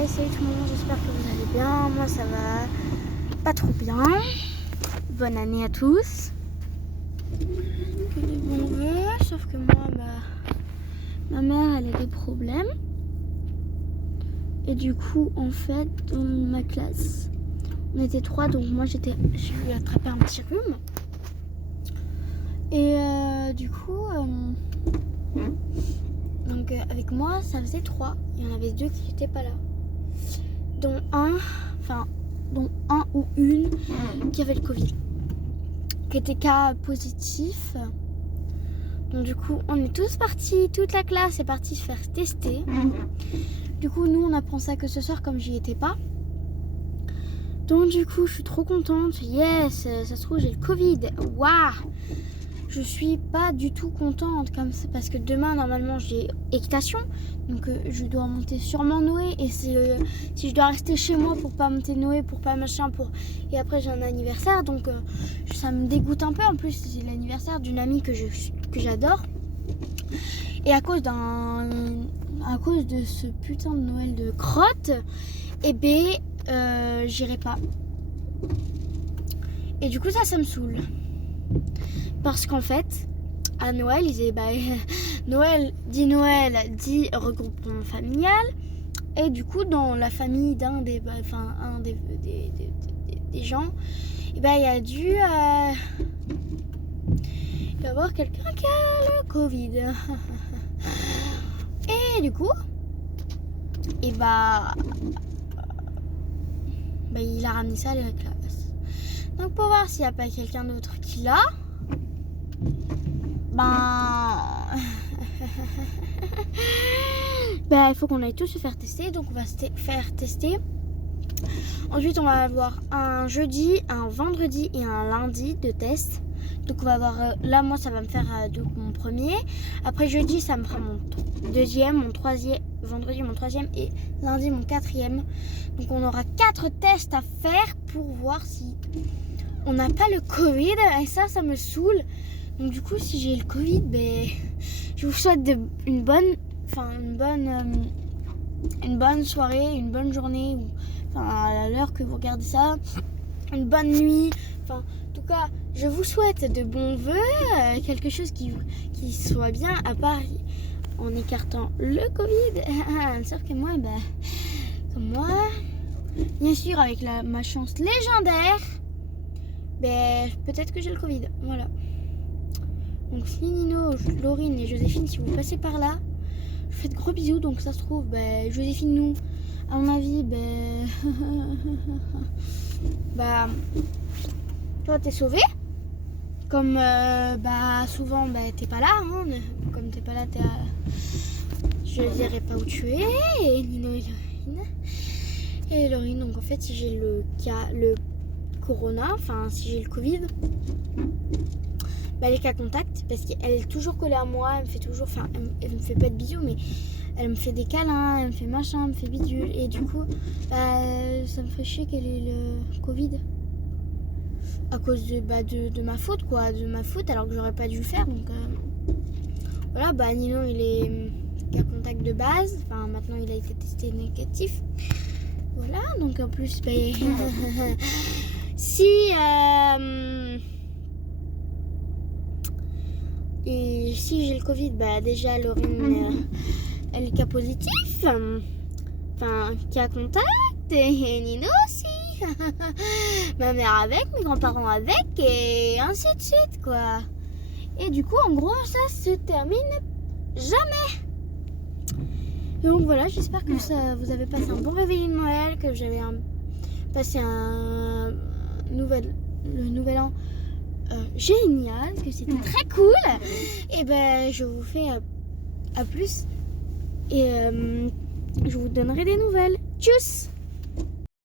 Hey, salut tout le monde, j'espère que vous allez bien. Moi ça va pas trop bien. Bonne année à tous. Que des bons vœux, sauf que moi, ma mère elle a des problèmes. Et du coup, en fait, dans ma classe, on était 3, donc moi j'ai eu attrapé un petit rhume. Et du coup, donc avec moi ça faisait 3. Il y en avait 2 qui n'étaient pas là. Dont un ou une qui avait le Covid, qui était cas positif. Donc du coup, on est tous partis, toute la classe est partie se faire tester. Du coup, nous, on apprend ça que ce soir, comme j'y étais pas. Donc du coup, je suis trop contente. Yes, ça se trouve, j'ai le Covid. Waouh! Je suis pas du tout contente comme ça, parce que demain, normalement, j'ai équitation. Donc je dois monter sûrement Noé. Et si je dois rester chez moi pour pas monter Noé, pour pas machin, et après j'ai un anniversaire. Donc ça me dégoûte un peu. En plus, c'est l'anniversaire d'une amie que j'adore. Et à cause de ce putain de Noël de crotte, j'irai pas. Et du coup, ça me saoule. Parce qu'en fait, à Noël, ils disaient Noël dit regroupement familial. Et du coup, dans la famille d'un des gens, il y a dû y avoir quelqu'un qui a le Covid. Et du coup, il a ramené ça à la classe. Donc pour voir s'il n'y a pas quelqu'un d'autre qui l'a, il faut qu'on aille tous se faire tester. Donc on va se faire tester. Ensuite on va avoir un jeudi, un vendredi et un lundi de test. Donc on va avoir, là moi ça va me faire mon premier. Après jeudi ça me fera mon deuxième, mon troisième, vendredi mon troisième et lundi mon quatrième. Donc on aura 4 tests à faire pour voir si on n'a pas le Covid. Et ça me saoule. Donc du coup, si j'ai le Covid, je vous souhaite une bonne soirée, une bonne journée, à l'heure que vous regardez ça, une bonne nuit. En tout cas, je vous souhaite de bons vœux, quelque chose qui soit bien, à part en écartant le Covid. Sauf que moi, comme moi, bien sûr, avec ma chance légendaire, peut-être que j'ai le Covid. Voilà. Donc si Nino, Laurine et Joséphine, si vous passez par là, je vous fais de gros bisous. Donc ça se trouve, Joséphine, nous, à mon avis, toi t'es sauvée. Comme souvent, t'es pas là. Hein. Comme t'es pas là, je ne dirai pas où tu es. Et Nino et Laurine. Et Laurine, donc en fait, si j'ai le corona, si j'ai le Covid, les cas contacts, parce qu'elle est toujours collée à moi, elle me fait toujours, elle me fait pas de bisous, mais elle me fait des câlins, elle me fait machin, elle me fait bidule, et du coup, ça me ferait chier qu'elle ait le Covid à cause de ma faute, alors que j'aurais pas dû le faire. Donc voilà, Nino il est cas contact de base, maintenant il a été testé négatif. Voilà, donc en plus, et si j'ai le Covid, déjà Laurine, elle est cas positif, cas contact, et Nino aussi. Ma mère avec, mes grands-parents avec, et ainsi de suite, quoi. Et du coup, en gros, ça se termine jamais. Donc voilà, j'espère que vous avez passé un bon réveillon de Noël, que vous avez passé le nouvel an génial, que c'était très cool. Et je vous fais à plus. Et je vous donnerai des nouvelles. Tchuss!